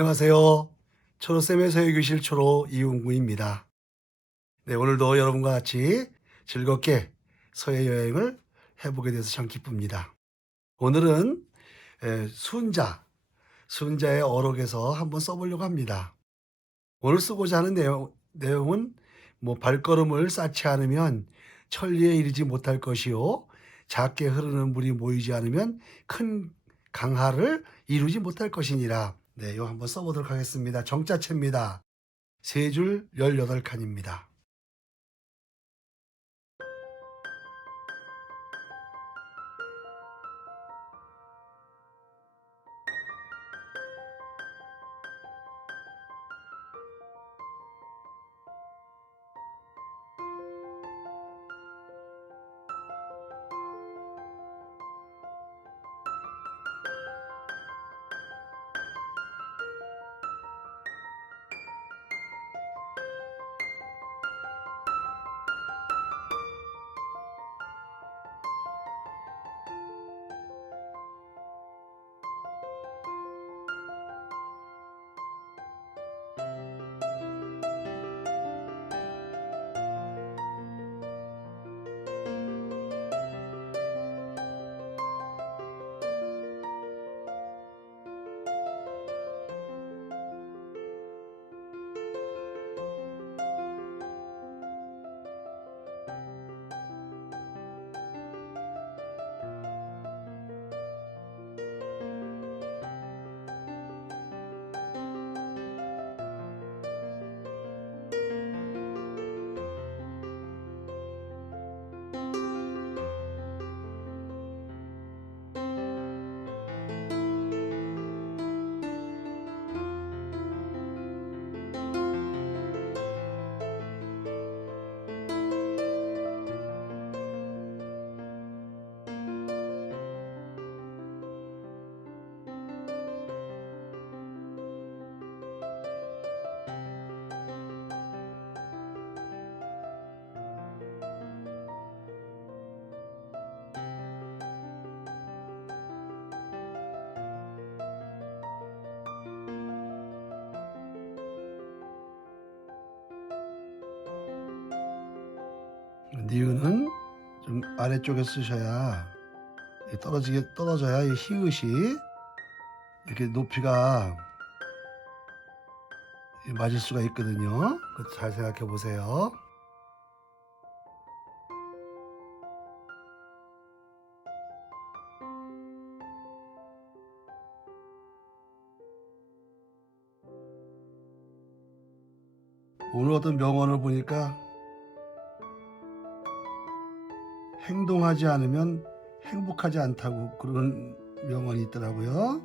안녕하세요. 초로쌤의 서예교실 초로 이용구입니다. 네, 오늘도 여러분과 같이 즐겁게 서예 여행을 해보게 돼서 참 기쁩니다. 오늘은 순자의 어록에서 한번 써보려고 합니다. 오늘 쓰고자 하는 내용은 발걸음을 쌓지 않으면 천리에 이르지 못할 것이요 작게 흐르는 물이 모이지 않으면 큰 강하를 이루지 못할 것이니라. 네, 이거 한번 써보도록 하겠습니다. 정자체입니다. 세 줄 18칸입니다. 니은은 좀 아래쪽에 쓰셔야 떨어져야 이 히읗이 이렇게 높이가 맞을 수가 있거든요. 그것도 잘 생각해 보세요. 오늘 어떤 명언을 보니까 행동하지 않으면 행복하지 않다고 그런 명언이 있더라고요.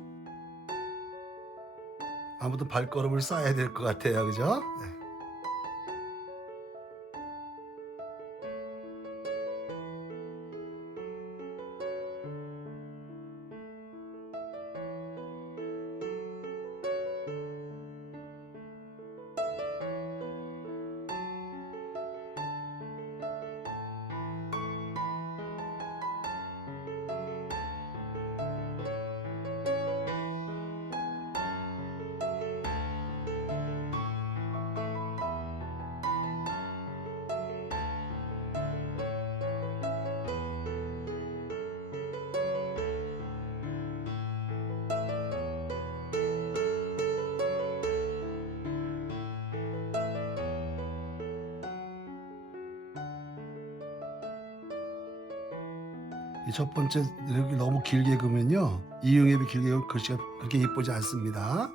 아무튼 발걸음을 쌓아야 될 것 같아요. 그죠? 네. 이 첫 번째 이렇게 너무 길게 그으면요. 이응앱이 길게 그으면 글씨가 그렇게 예쁘지 않습니다.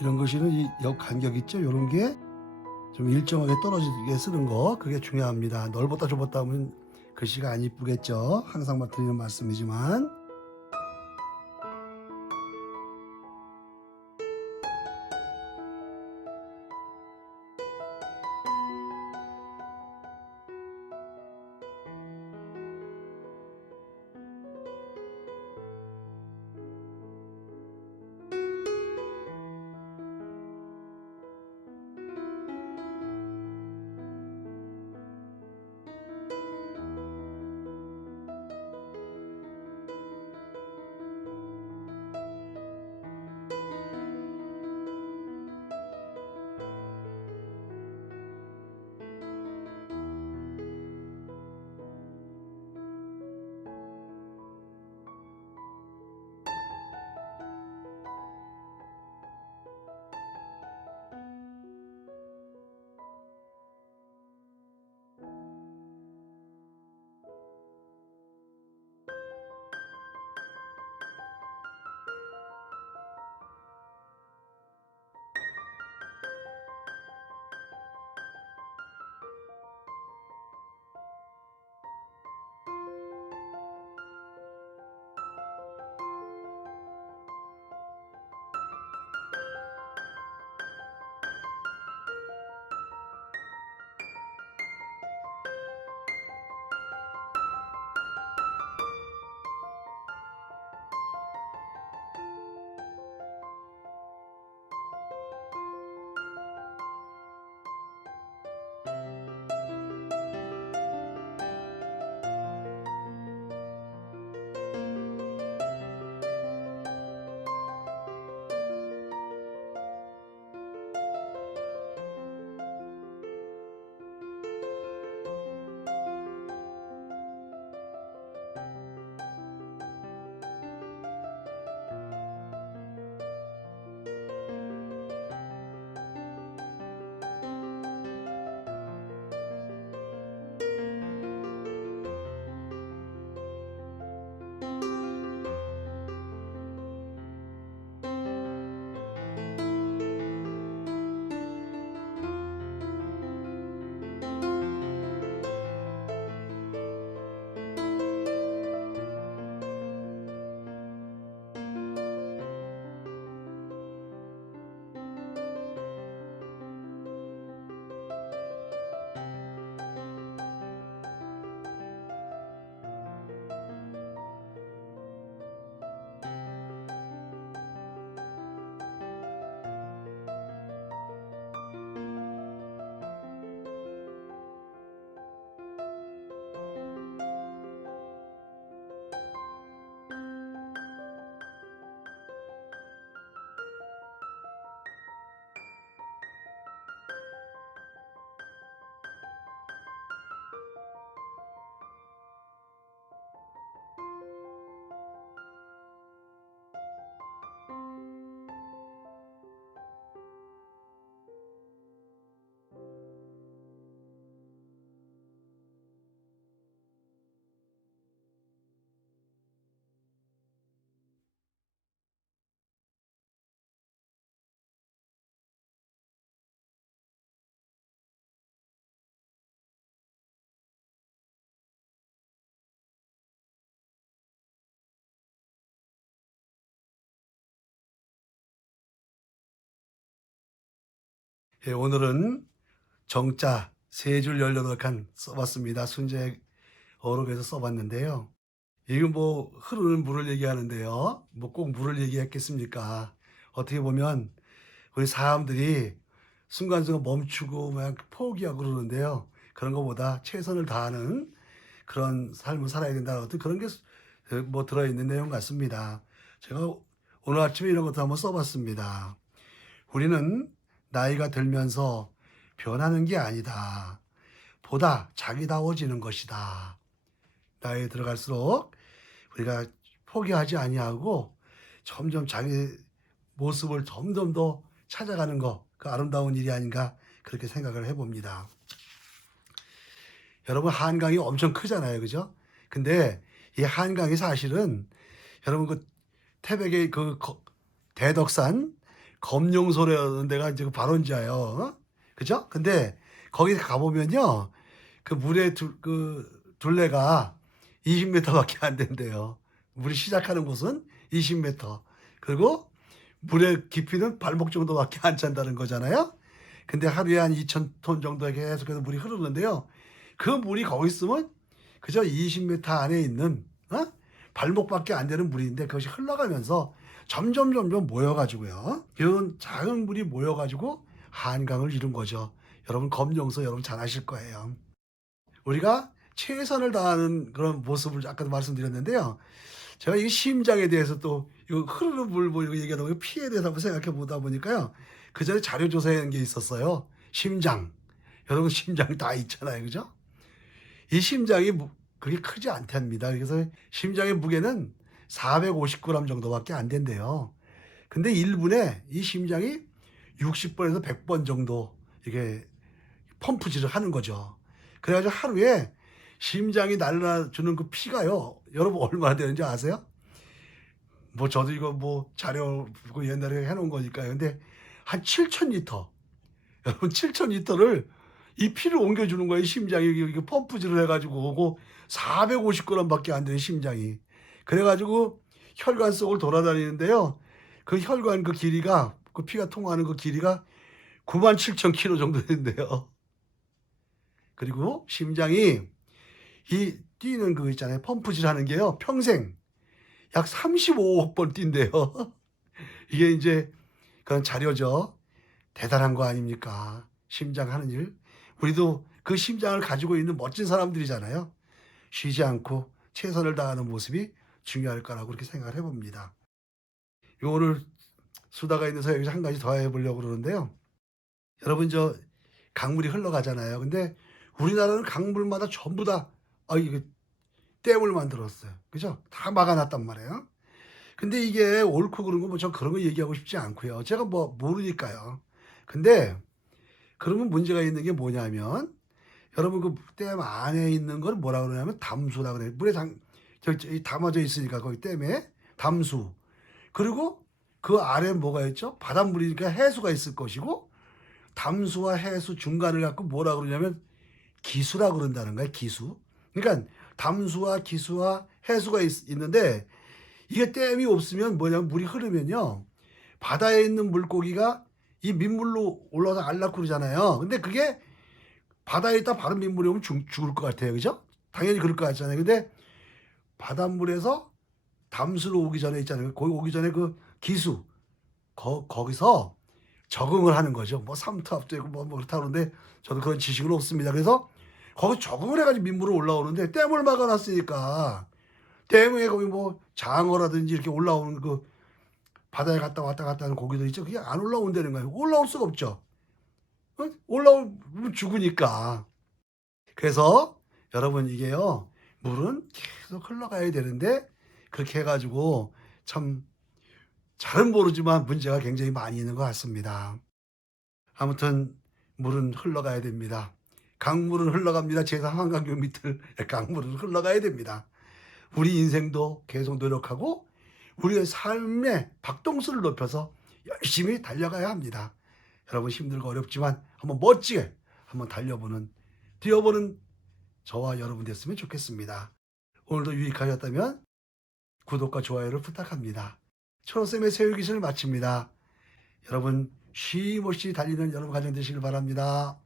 이런 것이는 이 역간격 있죠. 요런 게 좀 일정하게 떨어지게 쓰는 거 그게 중요합니다. 넓었다 좁았다 하면 글씨가 안 이쁘겠죠. 항상 드리는 말씀이지만. 예, 오늘은 정자 세 줄 18칸 써봤습니다. 순제 어록에서 써봤는데요. 이건 뭐 흐르는 물을 얘기하는데요. 뭐 꼭 물을 얘기했겠습니까? 어떻게 보면 우리 사람들이 순간순간 멈추고 막 포기하고 그러는데요. 그런 것보다 최선을 다하는 그런 삶을 살아야 된다는 어떤 그런 게 뭐 들어있는 내용 같습니다. 제가 오늘 아침에 이런 것도 한번 써봤습니다. 우리는 나이가 들면서 변하는 게 아니다. 보다 자기다워지는 것이다. 나이에 들어갈수록 우리가 포기하지 아니하고 점점 자기 모습을 점점 더 찾아가는 거, 그 아름다운 일이 아닌가 그렇게 생각을 해봅니다. 여러분 한강이 엄청 크잖아요, 그죠? 근데 이 한강이 사실은 여러분 그 태백의 대덕산 검룡소라는 데가 이제 그 발원지예요. 그죠? 근데 거기 가보면요. 그 물의 둘레가 20m 밖에 안 된대요. 물이 시작하는 곳은 20m. 그리고 물의 깊이는 발목 정도밖에 안 찬다는 거잖아요. 근데 하루에 한 2,000톤 정도의 계속해서 물이 흐르는데요. 그 물이 거기 있으면 그저 20m 안에 있는 발목밖에 안 되는 물인데 그것이 흘러가면서 점점 모여 가지고요. 이런 작은 물이 모여 가지고 한강을 이룬 거죠. 여러분 검룡소 여러분 잘 아실 거예요. 우리가 최선을 다하는 그런 모습을 아까도 말씀드렸는데요. 제가 이 심장에 대해서 또 이거 흐르는 물 뭐 이거 얘기하다 보니 피에 대해서 한번 생각해 보다 보니까요. 그전에 자료 조사한 게 있었어요. 심장. 여러분 심장 다 있잖아요. 그죠? 이 심장이 그게 크지 않답니다. 그래서 심장의 무게는 450g 정도밖에 안 된대요. 근데 1분에 이 심장이 60번에서 100번 정도 이게 펌프질을 하는 거죠. 그래 가지고 하루에 심장이 날라주는 그 피가요. 여러분 얼마나 되는지 아세요? 뭐 저도 이거 뭐 자료 보고 옛날에 해 놓은 거니까요. 근데 한 7,000 리터. 여러분 7,000 리터를 이 피를 옮겨 주는 거예요. 심장이 이게 펌프질을 해 가지고 오고 450g 밖에 안 되는 심장이. 그래 가지고 혈관 속을 돌아다니는데요. 그 혈관 그 길이가 그 피가 통하는 그 길이가 97,000 킬로 정도 된대요. 그리고 심장이 이 뛰는 그 있잖아요. 펌프질 하는 게요. 평생 약 35억 번 뛴대요. 이게 인제 그런 자료죠. 대단한 거 아닙니까? 심장 하는 일. 우리도 그 심장을 가지고 있는 멋진 사람들이잖아요. 쉬지 않고 최선을 다하는 모습이 중요할 거라고 그렇게 생각을 해 봅니다. 오늘 수다가 있어서 여기서 한 가지 더 해 보려고 그러는데요. 여러분 강물이 흘러가잖아요. 근데 우리나라는 강물마다 전부 다 이게 댐을 만들었어요. 그죠? 다 막아 놨단 말이에요. 근데 이게 옳고 그른 거 뭐 전 그런 거 얘기하고 싶지 않고요. 제가 뭐 모르니까요. 근데 그러면 문제가 있는 게 뭐냐면 여러분 그 댐 안에 있는 걸 뭐라 그러냐면 담수라 그래요. 물에 담아져 있으니까 거기 댐에 담수. 그리고 그 아래에 뭐가 있죠? 바닷물이니까 해수가 있을 것이고 담수와 해수 중간을 갖고 뭐라 그러냐면 기수라 그런다는 거예요, 기수. 그러니까 담수와 기수와 해수가 있는데 이게 댐이 없으면 뭐냐면 물이 흐르면요. 바다에 있는 물고기가 이 민물로 올라와서 알라고 그러잖아요. 근데 그게 바다에 있다 바로 민물이 오면 죽을 것 같아요. 그죠? 당연히 그럴 것 같잖아요. 근데 바닷물에서 담수로 오기 전에 있잖아요. 거기 오기 전에 그 기수 거기서 적응을 하는 거죠. 뭐 삼투압도 있고 뭐 그렇다 그러는데 저도 그런 지식은 없습니다. 그래서 거기 적응을 해 가지고 민물로 올라오는데 댐을 막아 놨으니까 댐에 거기 뭐 장어라든지 이렇게 올라오는 그 바다에 갔다 왔다 갔다 하는 고기들 있죠. 그게 안 올라온다는 거예요. 올라올 수가 없죠. 올라오면 죽으니까. 그래서 여러분 이게요. 물은 계속 흘러가야 되는데 그렇게 해 가지고 참 잘은 모르지만 문제가 굉장히 많이 있는 것 같습니다. 아무튼 물은 흘러가야 됩니다. 강물은 흘러갑니다. 제3 한강교 밑을 강물은 흘러가야 됩니다. 우리 인생도 계속 노력하고 우리의 삶의 박동수를 높여서 열심히 달려가야 합니다. 여러분 힘들고 어렵지만 한번 멋지게 한번 뛰어보는 저와 여러분 됐으면 좋겠습니다. 오늘도 유익하셨다면 구독과 좋아요를 부탁합니다. 초록쌤의 새우기신을 마칩니다. 여러분 쉼없이 달리는 여러분 가정 되시길 바랍니다.